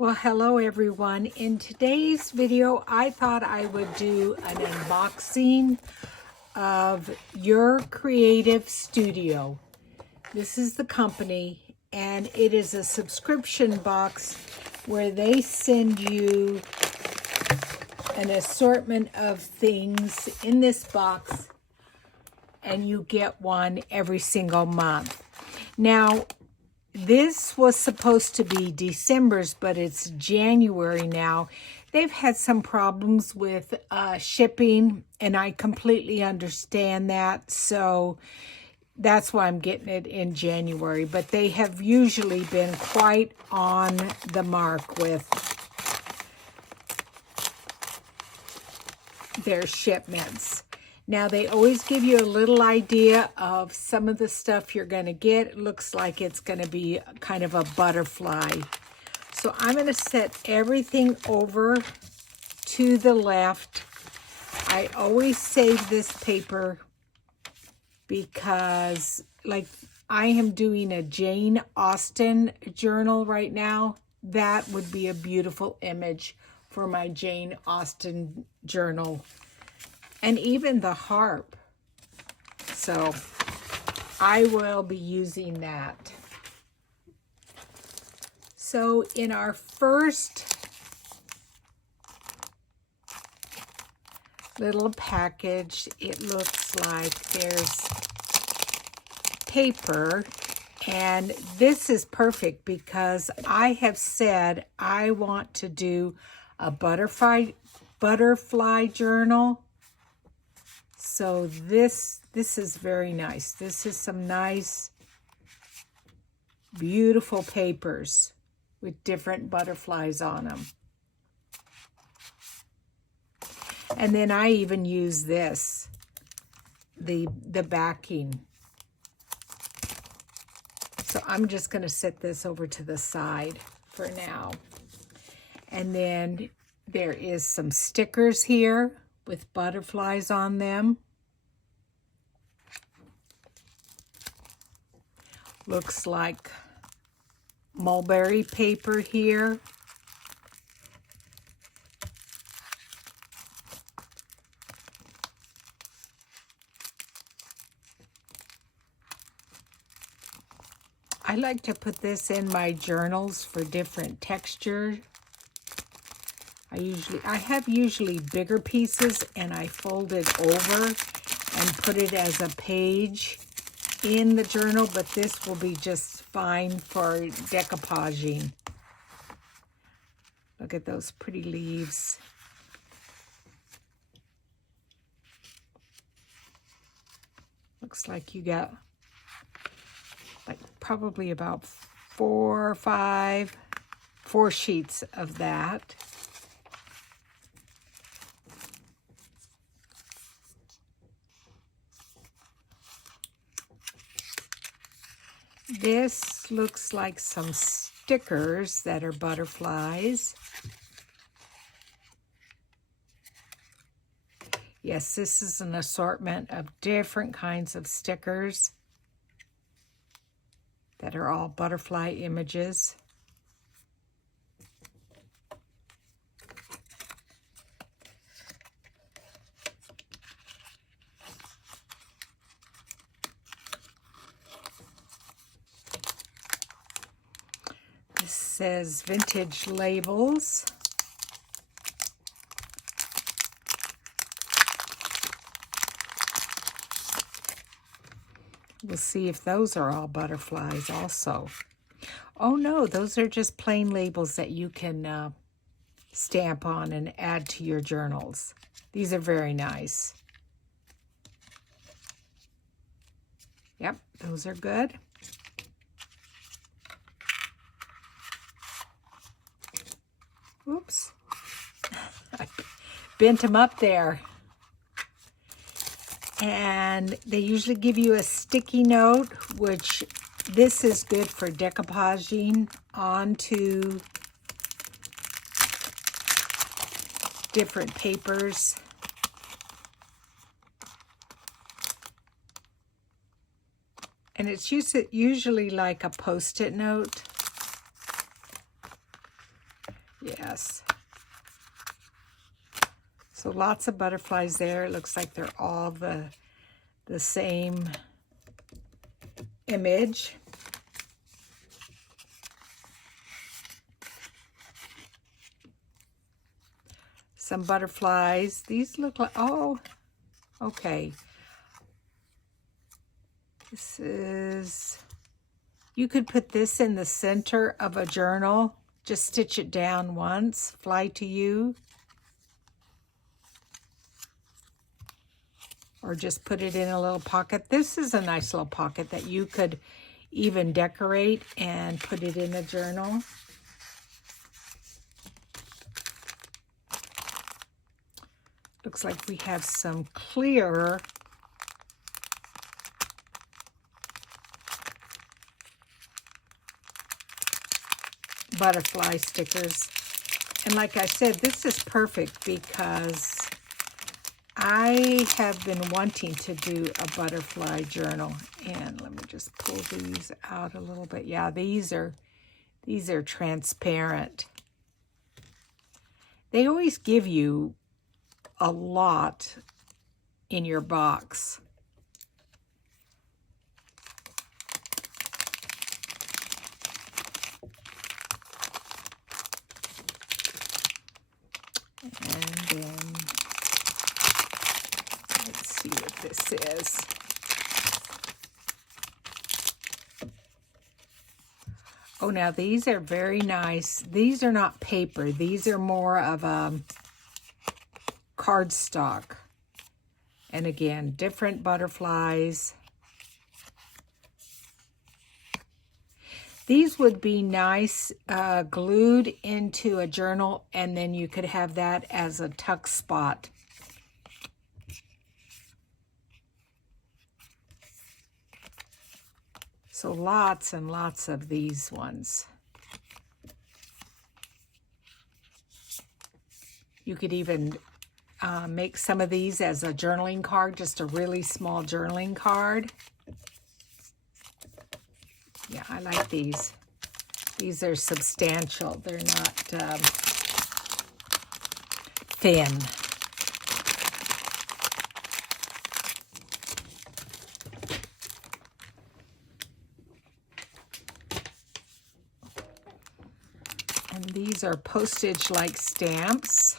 Well, hello everyone. In today's video, I thought I would do an unboxing of Your Creative Studio. This is the company, and it is a subscription box where they send you an assortment of things in this box, and you get one every single month. Now, this was supposed to be December's, but it's January now. They've had some problems with shipping, and I completely understand that. So that's why I'm getting it in January. But they have usually been quite on the mark with their shipments. Now, they always give you a little idea of some of the stuff you're going to get. It looks like it's going to be kind of a butterfly. So I'm going to set everything over to the left. I always save this paper because, like, I am doing a Jane Austen journal right now. That would be a beautiful image for my Jane Austen journal. And even the harp. So I will be using that. So in our first little package, it looks like there's paper. And this is perfect because I have said I want to do a butterfly journal. So this is very nice. This is some nice, beautiful papers with different butterflies on them. And then I even use this, the backing. So I'm just going to set this over to the side for now. And then there is some stickers here with butterflies on them. Looks like mulberry paper here. I like to put this in my journals for different texture. I have usually bigger pieces, and I fold it over and put it as a page in the journal, but this will be just fine for decoupaging. Look at those pretty leaves. Looks like you got like probably about 4 sheets of that. This looks like some stickers that are butterflies. Yes, this is an assortment of different kinds of stickers that are all butterfly images. Says vintage labels. We'll see if those are all butterflies also. Oh no, those are just plain labels that you can stamp on and add to your journals. These are very nice. Yep, those are good. Oops, I bent them up there. And they usually give you a sticky note, which this is good for decoupaging onto different papers. And it's usually like a Post-it note. Yes. So lots of butterflies there. It looks like they're all the same image. Some butterflies. These look like, oh, okay. This is, you could put this in the center of a journal. Just stitch it down once. Fly to you. Or just put it in a little pocket. This is a nice little pocket that you could even decorate and put it in a journal. Looks like we have some clear butterfly stickers. And like I said, this is perfect because I have been wanting to do a butterfly journal. And let me just pull these out a little bit. Yeah, these are transparent. They always give you a lot in your box. And then let's see what this is. Oh, now these are very nice. These are not paper. These are more of cardstock. And again, different butterflies. These would be nice glued into a journal, and then you could have that as a tuck spot. So lots and lots of these ones. You could even make some of these as a journaling card, just a really small journaling card. Yeah, I like these. These are substantial. They're not thin. And these are postage-like stamps.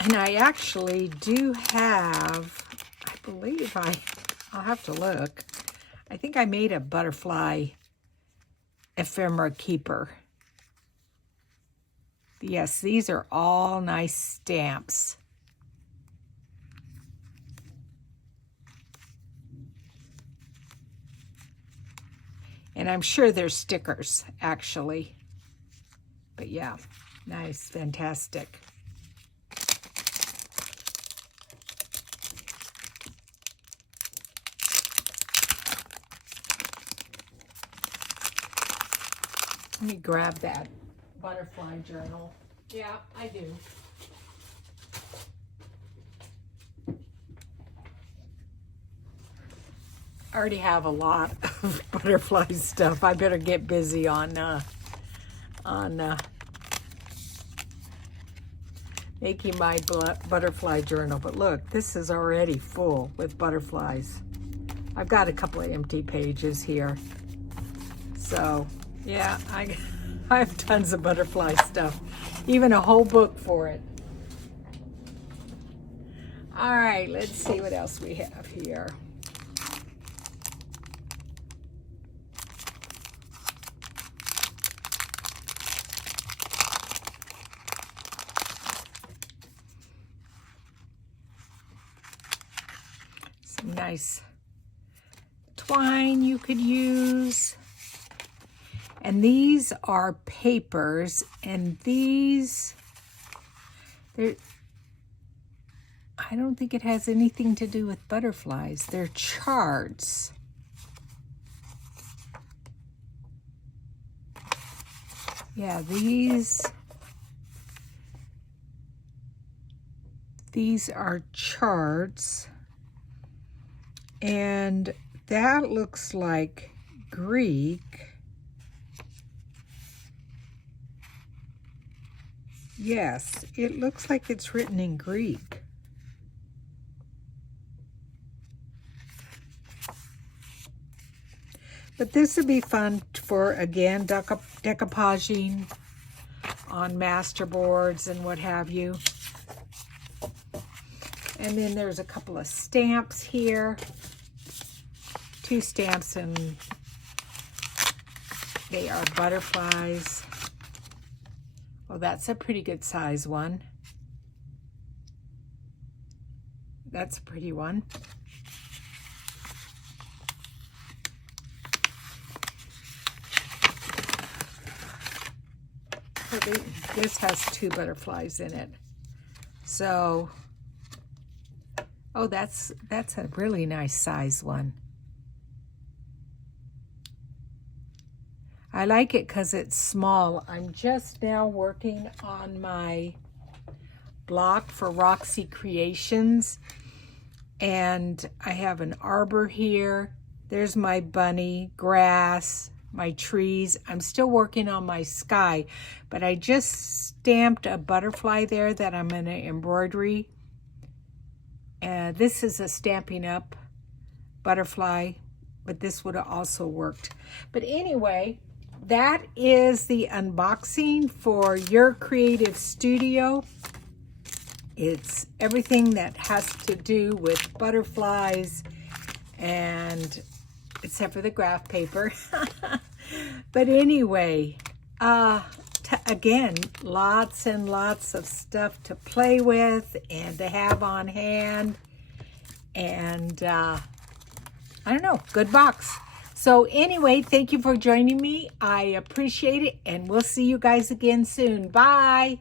And I actually do have, I believe I'll have to look. I think I made a butterfly ephemera keeper. Yes, these are all nice stamps. And I'm sure they're stickers, actually. But yeah, nice, fantastic. Let me grab that butterfly journal. Yeah, I do. I already have a lot of butterfly stuff. I better get busy on making my butterfly journal. But look, this is already full with butterflies. I've got a couple of empty pages here. So, yeah, I have tons of butterfly stuff. Even a whole book for it. All right, let's see what else we have here. Some nice twine you could use. And these are papers, and these, I don't think it has anything to do with butterflies. They're charts. Yeah, these are charts. And that looks like Greek. Yes, it looks like it's written in Greek. But this would be fun for, again, decoupaging on masterboards and what have you. And then there's a couple of stamps here. 2 stamps, and they are butterflies. Oh, that's a pretty good size one. That's a pretty one. This has 2 butterflies in it. So, oh, that's a really nice size one. I like it because it's small. I'm just now working on my block for Roxy Creations. And I have an arbor here. There's my bunny, grass, my trees. I'm still working on my sky, but I just stamped a butterfly there that I'm going to embroidery. This is a Stampin' Up butterfly, but this would have also worked. But anyway, that is the unboxing for Your Creative Studio. It's everything that has to do with butterflies, and except for the graph paper. But anyway, again, lots and lots of stuff to play with and to have on hand. And I don't know, good box. So anyway, thank you for joining me. I appreciate it, and we'll see you guys again soon. Bye.